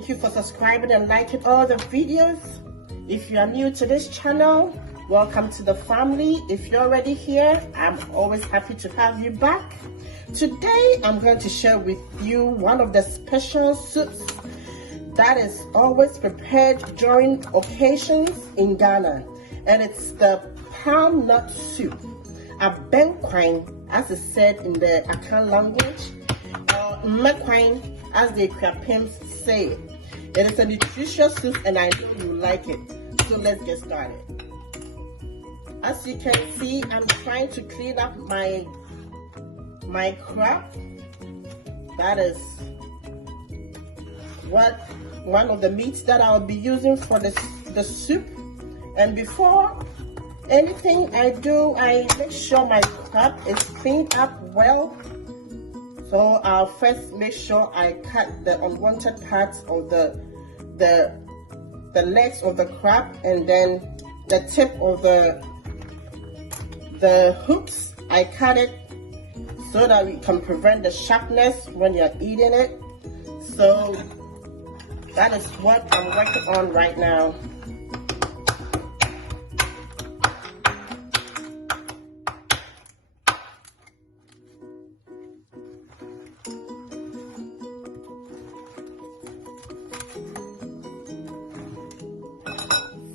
Thank you for subscribing and liking all the videos. If you are new to this channel, welcome to the family. If you're already here, I'm always happy to have you back. Today, I'm going to share with you one of the special soups that is always prepared during occasions in Ghana. And it's the palm nut soup. Abenkwan, as is said in the Akan language, or Mmekwan, as the Krapims say it. It is a nutritious soup and I know you like it. So let's get started. As you can see, I'm trying to clean up my crab. That is one of the meats that I'll be using for the soup. And before anything I do, I make sure my crab is cleaned up well. So I'll first make sure I cut the unwanted parts of the legs of the crab, and then the tip of the hooks, I cut it so that we can prevent the sharpness when you're eating it. So that is what I'm working on right now.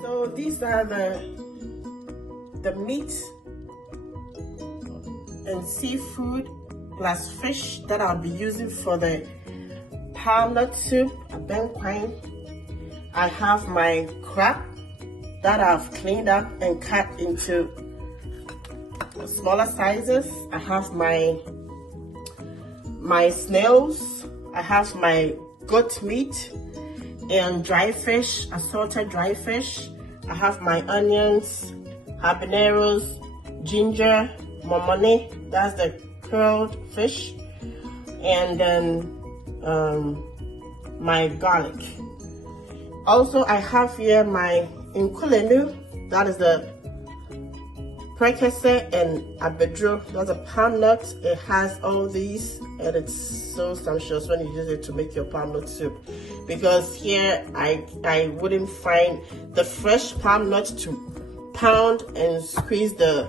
So these are the meat and seafood plus fish that I'll be using for the palm nut soup, Abenkwan. I have my crab that I've cleaned up and cut into smaller sizes. I have my snails. I have my goat meat and dry fish, assorted dry fish. I have my onions, Habeneros, ginger, Momone, that's the curled fish, and then my garlic. Also, I have here my Nkulenu, that is the Prwkese and Abedru, that's a palm nut. It has all these and it's so sumptuous when you use it to make your palm nut soup. Because here I wouldn't find the fresh palm nut to pound and squeeze the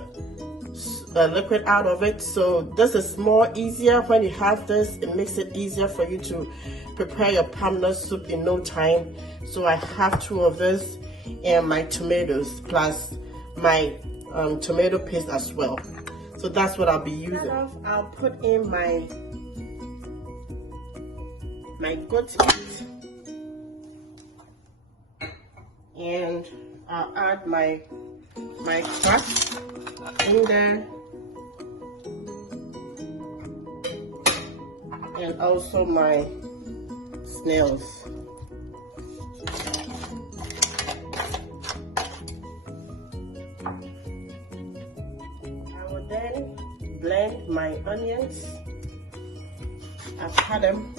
liquid out of it. So this is more easier when you have this. It makes it easier for you to prepare your palm nut soup in no time. So I have 2 of this and my tomatoes plus my tomato paste as well. So that's what I'll be using. I'll put in my goat meat, and I'll add my crab in there, and also my snails. I will then blend my onions. I've cut them.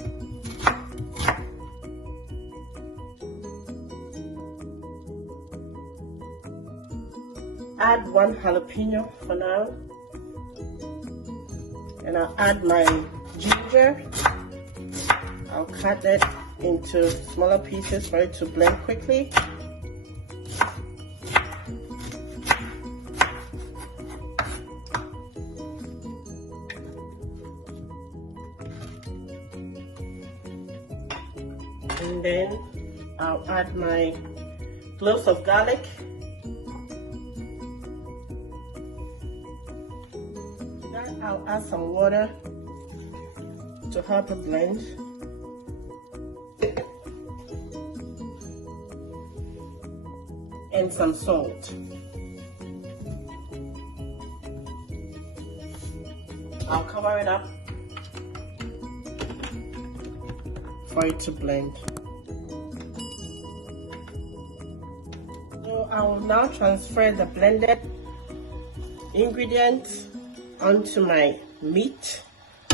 Add 1 jalapeno for now, and I'll add my ginger. I'll cut it into smaller pieces for it to blend quickly. And then I'll add my cloves of garlic. I'll add some water to help it blend. And some salt. I'll cover it up for it to blend. So I will now transfer the blended ingredients onto my meat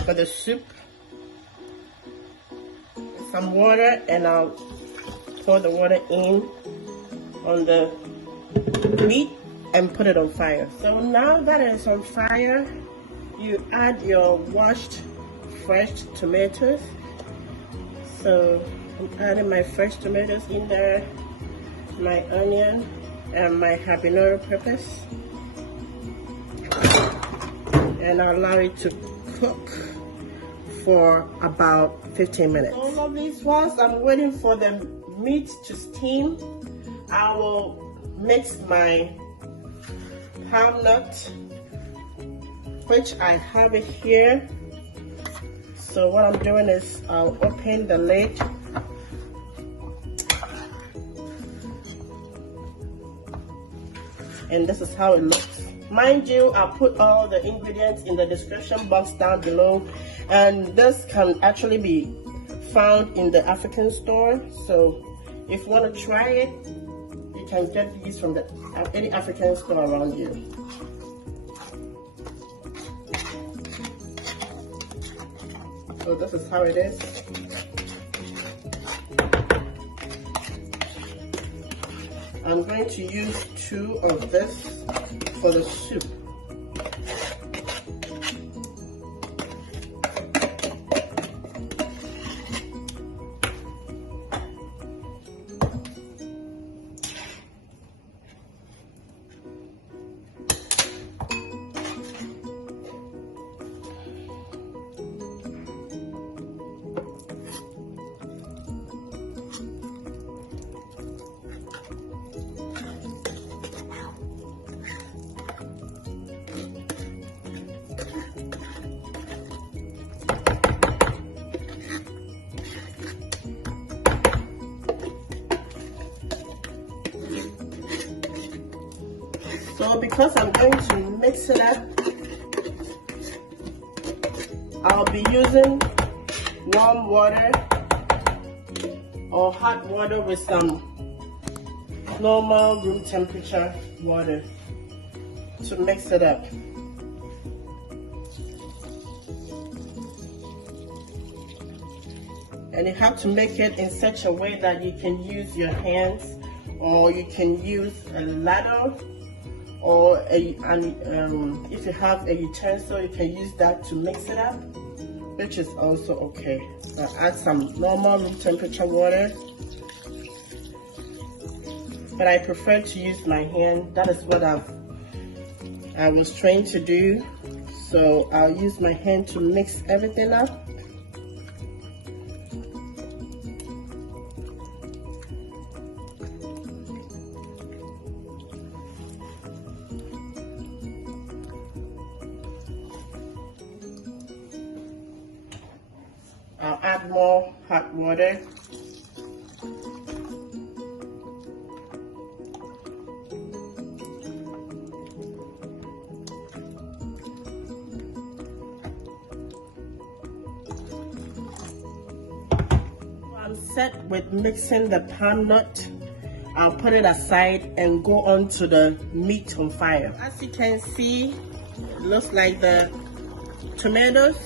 for the soup. Some water, and I'll pour the water in on the meat and put it on fire. So now that it's on fire, you add your washed fresh tomatoes. So I'm adding my fresh tomatoes in there, my onion, and my habanero peppers, and I'll allow it to cook for about 15 minutes. So lovelies, whilst I'm waiting for the meat to steam, I will mix my palm nut, which I have it here. So what I'm doing is I'll open the lid and this is how it looks. Mind you, I'll put all the ingredients in the description box down below, and this can actually be found in the African store. So if you want to try it, you can get these from any African store around you. So this is how it is. I'm going to use 2 of this for the soup. So because I'm going to mix it up, I'll be using warm water or hot water with some normal room temperature water to mix it up. And you have to make it in such a way that you can use your hands, or you can use a ladle, or if you have a utensil, you can use that to mix it up, which is also okay. So add some normal room temperature water, but I prefer to use my hand. That is what I was trained to do. So I'll use my hand to mix everything up. I'll add more hot water. I'm set with mixing the palm nut. I'll put it aside and go on to the meat on fire. As you can see, it looks like the tomatoes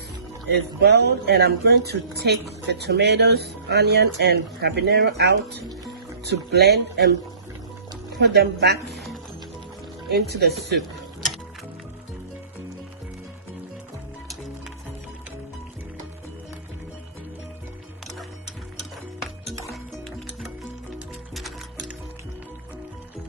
is boiled, and I'm going to take the tomatoes, onion, and habanero out to blend and put them back into the soup.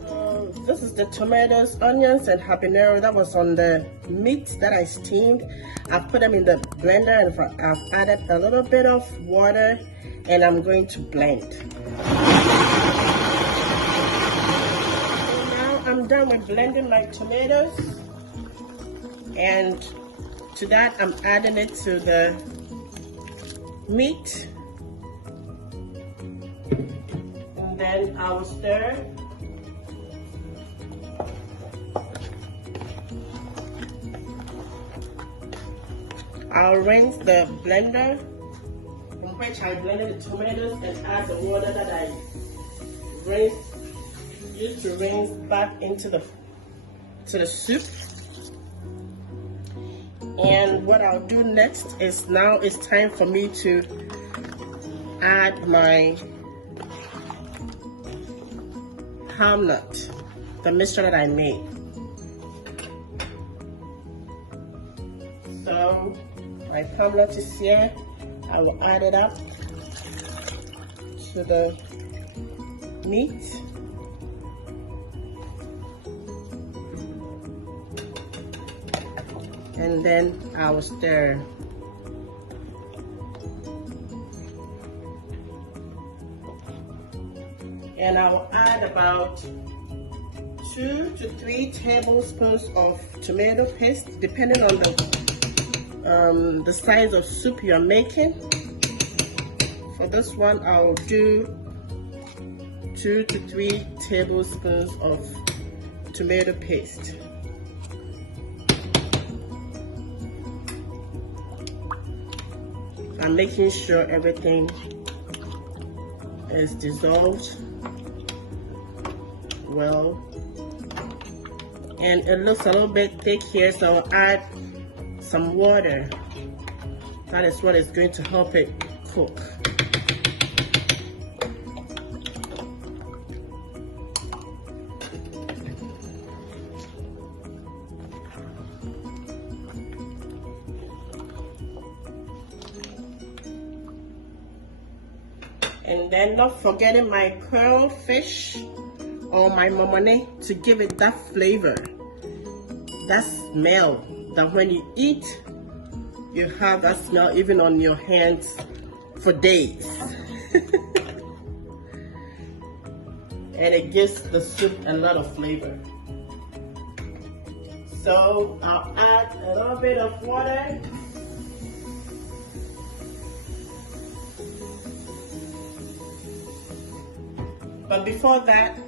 So this is the tomatoes, onions, and habanero that was on the meat that I steamed. I've put them in the blender and I've added a little bit of water, and I'm going to blend. So now I'm done with blending my tomatoes, and to that I'm adding it to the meat, and then I will stir. I'll rinse the blender in which I blended the tomatoes and add the water that I used to rinse back into the soup. And what I'll do next is, now it's time for me to add my palm nut, the mixture that I made. So my palm nut is here. I will add it up to the meat. And then I'll stir. And I'll add about 2 to 3 tablespoons of tomato paste, depending on the size of soup you're making. For this one, I'll do 2 to 3 tablespoons of tomato paste. I'm making sure everything is dissolved well, and it looks a little bit thick here, so I'll add some water. That is what is going to help it cook. And then not forgetting my pearl fish or my momone to give it that flavor, that smell, that when you eat, you have that smell even on your hands for days. And it gives the soup a lot of flavor. So I'll add a little bit of water. But before that,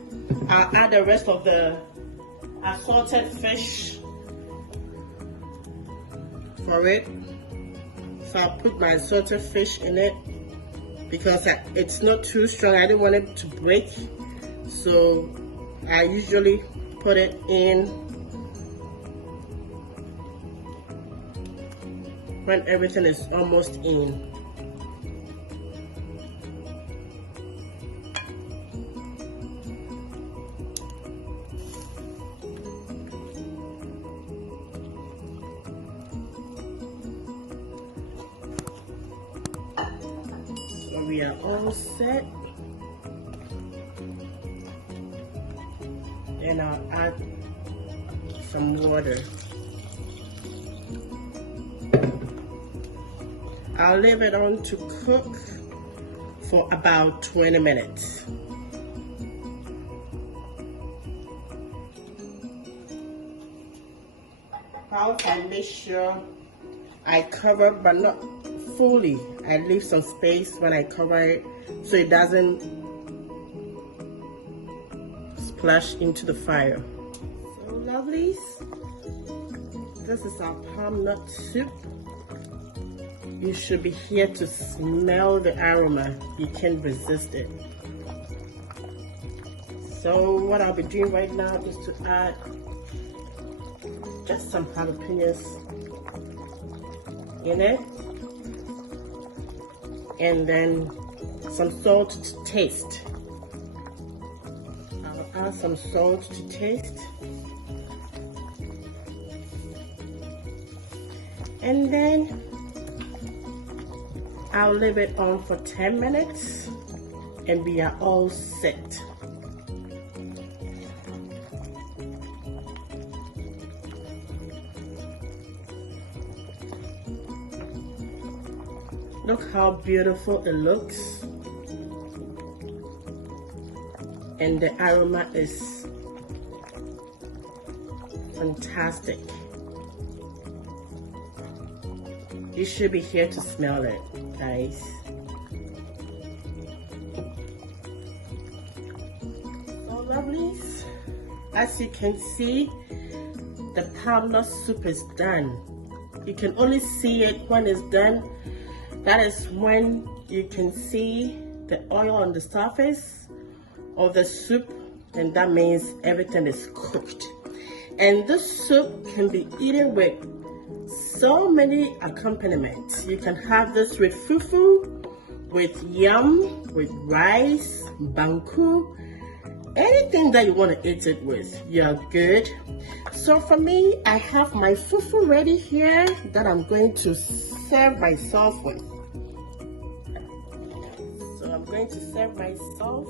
I'll add the rest of the assorted fish for it. So I'll put my assorted fish in it because it's not too strong. I didn't want it to break. So I usually put it in when everything is almost in. We are all set. Then I'll add some water. I'll leave it on to cook for about 20 minutes. I'll make sure I cover, but not fully. I leave some space when I cover it so it doesn't splash into the fire. So lovelies, this is our palm nut soup. You should be here to smell the aroma. You can't resist it. So what I'll be doing right now is to add just some jalapenos in it, and then some salt to taste. I'll add some salt to taste, and then I'll leave it on for 10 minutes and we are all set. Look how beautiful it looks, and the aroma is fantastic. You should be here to smell it, guys. So lovelies, as you can see, the palm nut soup is done. You can only see it when it's done. That is when you can see the oil on the surface of the soup, and that means everything is cooked. And this soup can be eaten with so many accompaniments. You can have this with fufu, with yam, with rice, banku, anything that you want to eat it with, you're good. So for me, I have my fufu ready here that I'm going to serve myself with. So I'm going to serve myself.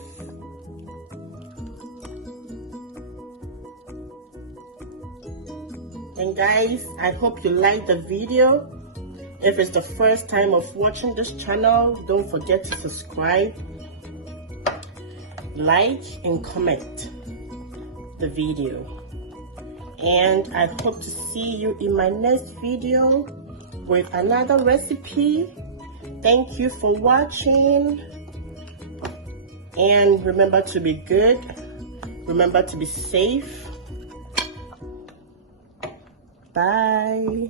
And guys, I hope you liked the video. If it's the first time of watching this channel, don't forget to subscribe, like, and comment the video. And I hope to see you in my next video with another recipe. Thank you for watching. And remember to be good. Remember to be safe. Bye.